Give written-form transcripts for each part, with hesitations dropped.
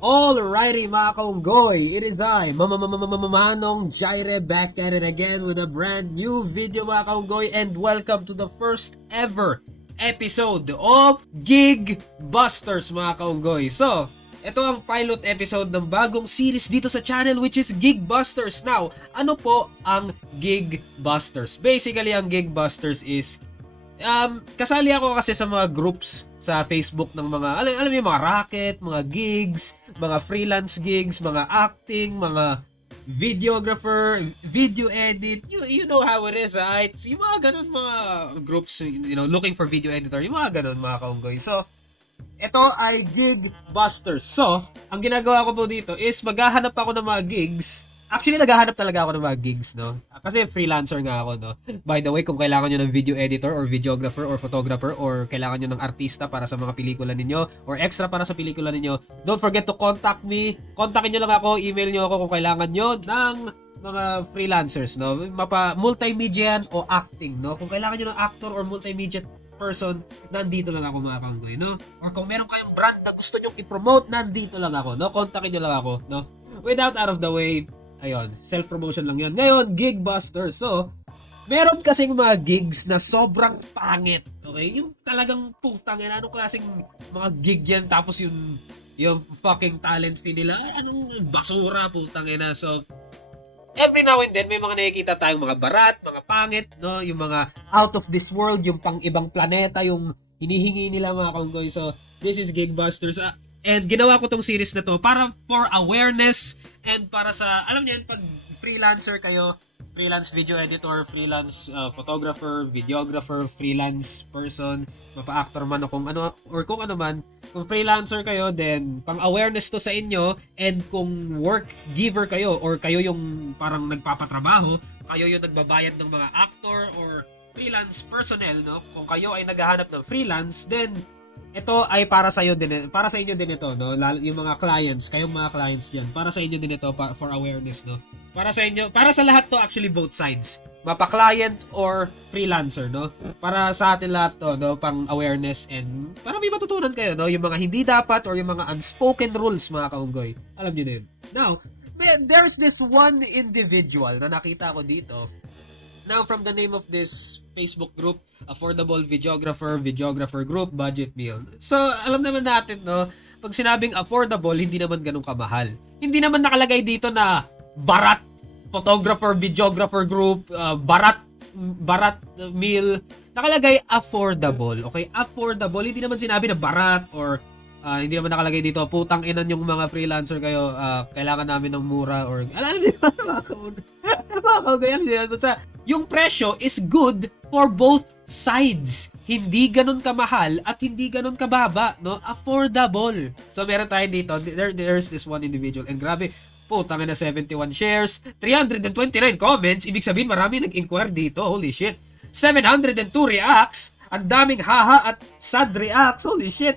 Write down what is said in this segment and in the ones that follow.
Alrighty mga kaunggoy, it is I, Manong Jaire, back at it again with a brand new video mga kaunggoy, and welcome to the first ever episode of Gig Busters mga kaunggoy. So, ito ang pilot episode ng bagong series dito sa channel, which is Gig Busters. Now, ano po ang Gig Busters? Basically, ang Gig Busters is kasali ako kasi sa mga groups sa Facebook ng mga, alam mo yung mga racket, mga gigs, mga freelance gigs, mga acting, mga videographer, video edit, you know how it is, right? Yung mga ganun mga groups, you know, looking for video editor, yung mga ganun mga kaunggoy. So, ito ay Gig Busters. So, ang ginagawa ko po dito is maghahanap ako ng mga gigs. Actually, naghahanap talaga ako ng mga gigs, no? Kasi freelancer nga ako, no? By the way, kung kailangan nyo ng video editor or videographer or photographer or kailangan nyo ng artista para sa mga pelikula ninyo or extra para sa pelikula ninyo, don't forget to contact me. Kontakin nyo lang ako, email nyo ako kung kailangan nyo ng mga freelancers, no? Multimedia o acting, no? Kung kailangan nyo ng actor or multimedia person, nandito lang ako mga kaunggoy, no? Or kung meron kayong brand na gusto nyo i-promote, nandito lang ako, no? Kontakin nyo lang ako, no? Without out of the way, ayun, self-promotion lang yan. Ngayon, Gig Busters. So, meron kasing mga gigs na sobrang pangit. Okay? Yung talagang putang yan. Anong klaseng mga gig yan? Tapos yung fucking talent fee nila. Anong basura, putang yan. So, every now and then, may mga nakikita tayong mga barat, mga pangit, no? Yung mga out of this world, yung pang ibang planeta, yung hinihingi nila mga kaunggoy. So, this is Gig Busters. And ginawa ko tong series na to para for awareness and para sa, alam niyo yan, pag freelancer kayo, freelance video editor, freelance photographer, videographer, freelance person, mapa-actor man o kung ano, or kung ano man, kung freelancer kayo, then pang awareness to sa inyo, and kung work giver kayo, or kayo yung parang nagpapatrabaho, kayo yung nagbabayad ng mga actor or freelance personnel, no? Kung kayo ay naghahanap ng freelance, then ito ay para sa inyo din ito, no? Yung mga clients, kayong mga clients diyan, para sa inyo din ito for awareness, no? Para sa inyo, para sa lahat to, actually both sides. Mapa-client or freelancer, no? Para sa atin lahat to, no? Pang awareness and para may matutunan kayo, no? Yung mga hindi dapat or yung mga unspoken rules, mga kaunggoy. Alam niyo na yun. Now, there's this one individual na nakita ko dito. Now, from the name of this Facebook group, Affordable Videographer Group, Budget Meal. So, alam naman natin, no, pag sinabing affordable, hindi naman ganun kamahal. Hindi naman nakalagay dito na barat photographer, videographer group, barat meal. Nakalagay affordable. Okay? Affordable. Hindi naman sinabi na barat or hindi naman nakalagay dito, putang inan yung mga freelancer kayo, kailangan namin ng mura or alam niyo basta yung presyo is good for both sides. Hindi ganun kamahal at hindi ganun kababa, no? Affordable. So meron tayo dito, there's this one individual, and grabe, putang ina, 71 shares, 329 comments, ibig sabihin marami nag-inquire dito, holy shit. 702 reacts, ang daming haha at sad reacts, holy shit.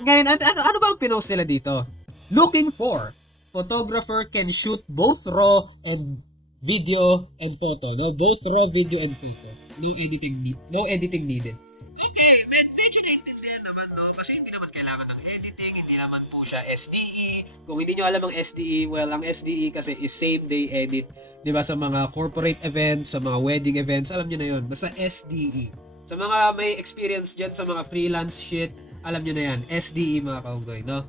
Ngayon, ano ba ang pinost nila dito? Looking for photographer can shoot both raw and video and photo. No? Both raw video and photo. No editing needed. Okay, medyo naintindihan naman, no? Kasi hindi naman kailangan ng editing, hindi naman po siya SDE. Kung hindi nyo alam ang SDE, well, ang SDE kasi is same day edit. Diba? Sa mga corporate events, sa mga wedding events, alam nyo na yun. Basta SDE. Sa mga may experience dyan sa mga freelance shit, alam nyo na yan, SDE mga kaunggoy, no?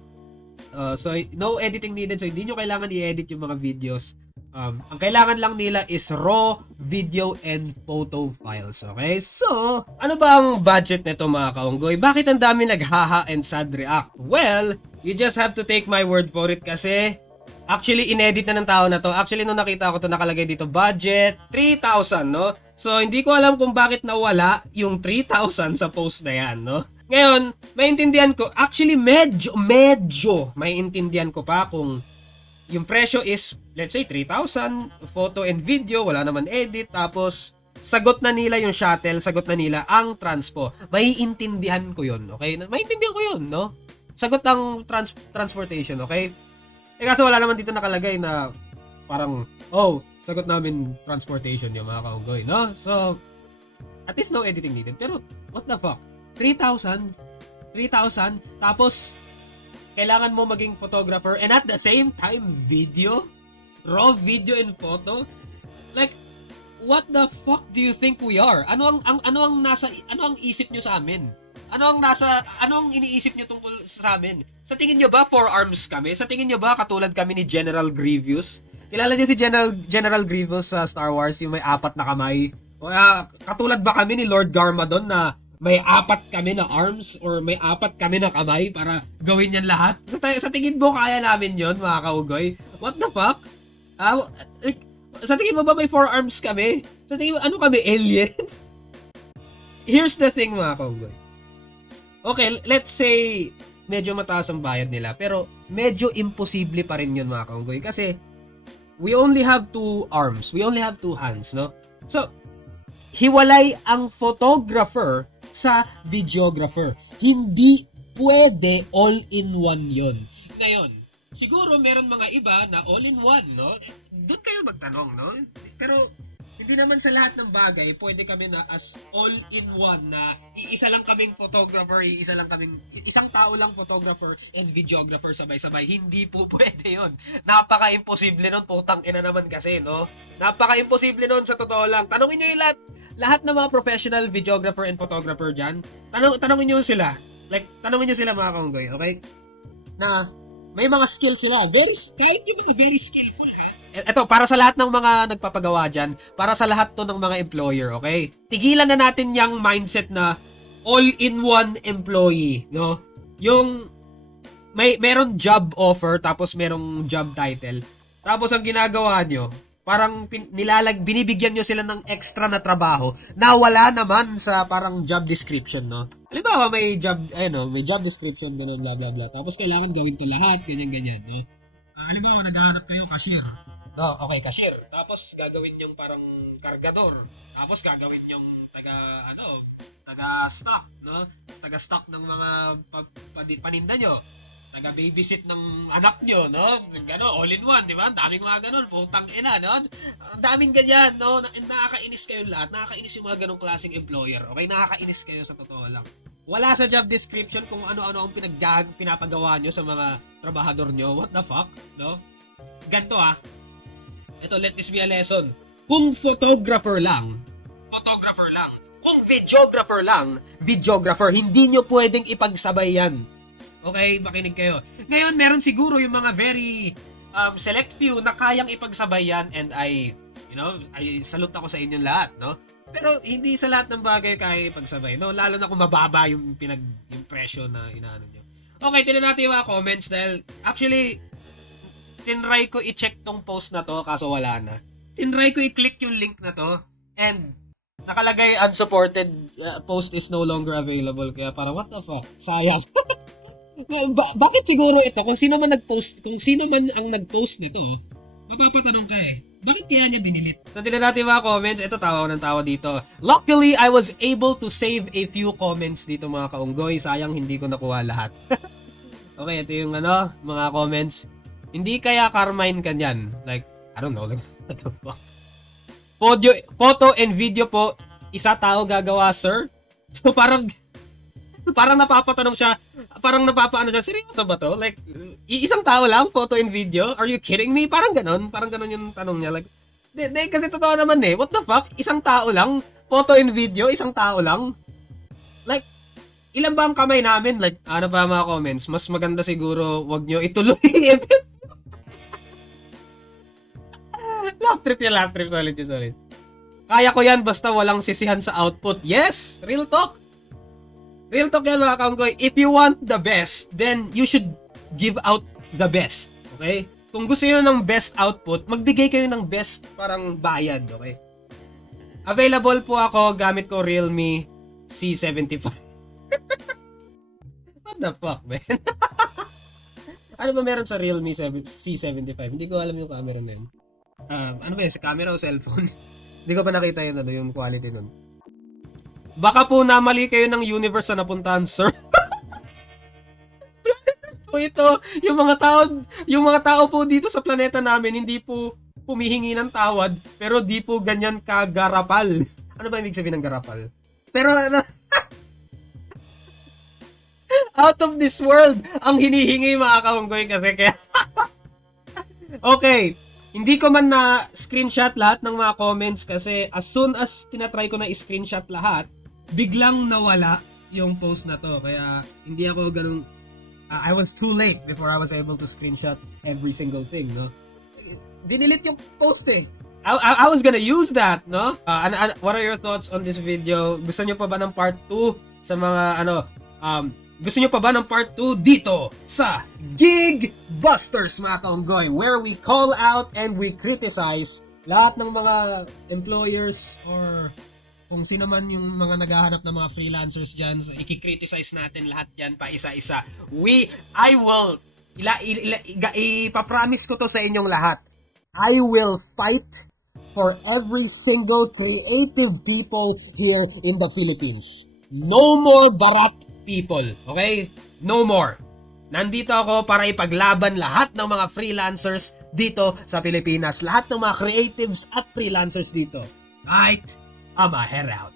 So, no editing needed. So, hindi nyo kailangan i-edit yung mga videos. Ang kailangan lang nila is raw video and photo files. Okay? So, ano ba ang budget nito mga kaunggoy? Bakit ang dami naghaha and sad react? Well, you just have to take my word for it kasi actually, inedit na ng tao na to. Actually, nung nakita ko to nakalagay dito, budget 3,000, no? So, hindi ko alam kung bakit nawala yung 3,000 sa post na yan, no? Ngayon, maintindihan ko, actually medyo maintindihan ko pa kung yung presyo is, let's say, 3,000, photo and video, wala naman edit, tapos sagot na nila yung shuttle, sagot na nila ang transpo. Maiintindihan ko yun, okay? Maiintindihan ko yun, no? Sagot ang transportation, okay? Kaso wala naman dito nakalagay na parang, oh, sagot namin transportation yung mga kaunggoy, no? So, at least no editing needed. Pero, what the fuck? 3,000, tapos kailangan mo maging photographer and at the same time, raw video and photo? Like, what the fuck do you think we are? Ano ang isip nyo sa amin? Ano ang iniisip nyo tungkol sa amin? Sa tingin nyo ba forearms kami? Sa tingin nyo ba katulad kami ni General Grievous? Kilala nyo si General Grievous sa Star Wars, yung may 4 na kamay? O katulad ba kami ni Lord Garmadon na may 4 kami na arms or may 4 kami na kamay para gawin yan lahat? Sa tingin mo kaya namin yon, mga kaugoy? What the fuck? Sa tingin mo ba may 4 arms kami? Sa tingin mo, ano kami, alien? Here's the thing, mga kaugoy. Okay, let's say medyo mataas ang bayad nila, pero medyo imposible pa rin yun, mga kaugoy, kasi we only have 2 arms, we only have 2 hands, no? So, hiwalay ang photographer sa videographer. Hindi pwede all-in-one yun. Ngayon, siguro meron mga iba na all-in-one, no? Doon kayo magtanong, no? Pero hindi naman sa lahat ng bagay pwede kami na as all-in-one na iisa lang kaming photographer, isang tao lang photographer and videographer sabay-sabay. Hindi po pwede yun. Napaka-imposible nun, putang ina naman kasi, no? Napaka-imposible nun, sa totoo lang. Tanungin nyo yung lahat ng mga professional videographer and photographer dyan. Tanungin nyo sila. Like, tanungin nyo sila, mga kaunggoy, okay? Na may mga skills sila. Kahit yung mga very skillful, ha? Ito, para sa lahat ng mga nagpapagawa dyan, para sa lahat to ng mga employer, okay? Tigilan na natin yung mindset na all-in-one employee, no? Yung meron job offer, tapos merong job title. Tapos ang ginagawa nyo, parang binibigyan nyo sila ng extra na trabaho na wala naman sa parang job description, no? Halimbawa, may job description, gano'n, blah, blah, blah. Tapos kailangan gawin to lahat, ganyan-ganyan, no? Halimbawa, naghahanap kayo cashier. No, okay, cashier. Tapos gagawin yung parang kargador. Tapos gagawin yung taga-stock, no? Taga-stock ng mga paninda nyo. Taga-babysit ng anak nyo, no? Gano, all-in-one, di ba? Daming mga ganon, putang ina, no? Daming ganyan, no? Nakakainis kayo lahat. Nakakainis yung mga ganong klaseng employer. Okay, nakakainis kayo sa totoo lang. Wala sa job description kung ano-ano ang pinapagawa nyo sa mga trabahador nyo. What the fuck, no? Ganto, ito, let this be a lesson. Kung photographer lang. Kung videographer, hindi nyo pwedeng ipagsabay yan. Okay, makinig kayo. Ngayon, meron siguro yung mga very select few na kayang ipagsabay yan, and I salute ako sa inyong lahat, no? Pero hindi sa lahat ng bagay kaya ipagsabay, no? Lalo na kung mababa yung presyo na inaano nyo. Okay, tinan natin yung mga comments dahil actually, tinry ko i-check tong post na to kaso wala na. Tinry ko i-click yung link na to and nakalagay unsupported post is no longer available. Kaya parang what the fuck? Sayang. Bakit siguro ito? Kung sino man ang nag-post nito, mapapatanong ka bakit kaya niya dinilit? So, tignan natin mga comments. Ito, tawa ng tawa dito. Luckily, I was able to save a few comments dito, mga kaunggoy. Sayang, hindi ko nakuha lahat. Okay, ito yung mga comments. Hindi kaya Carmine kanyan. Like, I don't know. Like, what the fuck? Photo and video po, isa tao gagawa, sir? So, parang napapatanong siya. Parang napapaano siya. Seryoso ba to? Like, isang tao lang, photo and video? Are you kidding me? Parang ganon yung tanong niya. Like, di, kasi totoo naman What the fuck? Isang tao lang? Photo and video? Isang tao lang? Like, ilan ba ang kamay namin? Like, ano pa mga comments? Mas maganda siguro, wag nyo ituloy. Laugh trip. Solid. Kaya ko yan basta walang sisihan sa output. Yes! Real talk yan, mga kaunggoy. If you want the best, then you should give out the best. Okay? Kung gusto nyo ng best output, magbigay kayo ng best parang bayad. Okay? Available po ako. Gamit ko Realme C75. What the fuck, man? Ano ba meron sa Realme C75? Hindi ko alam yung camera na yun. Ano ba yun? Sa camera o cellphone? Hindi ko pa nakita yun, yung quality nun. Baka po namali kayo ng universe na napuntahan, sir. Ito, yung mga tao po dito sa planeta namin, hindi po humihingi ng tawad, pero di po ganyan kagarapal. Ano ba ibig sabihin ng garapal? Pero, Out of this world ang hinihingi mga kaunggoy kasi kaya okay, hindi ko man na screenshot lahat ng mga comments kasi as soon as tinatry ko na i-screenshot lahat, biglang nawala yung post na to. Kaya hindi ako ganun, I was too late before I was able to screenshot every single thing, no? Dinilit yung post eh. I was gonna use that, no? What are your thoughts on this video? Gusto nyo pa ba ng part 2 sa mga gusto nyo pa ba ng part 2 dito sa Gig Busters mga kaunggoy, where we call out and we criticize lahat ng mga employers or kung sino man yung mga naghahanap ng mga freelancers dyan. So, i-criticize natin lahat dyan pa isa-isa. I will ipapromise ko to sa inyong lahat. I will fight for every single creative people here in the Philippines. No more barat people, okay? No more. Nandito ako para ipaglaban lahat ng mga freelancers dito sa Pilipinas. Lahat ng mga creatives at freelancers dito. Right? I'ma head out.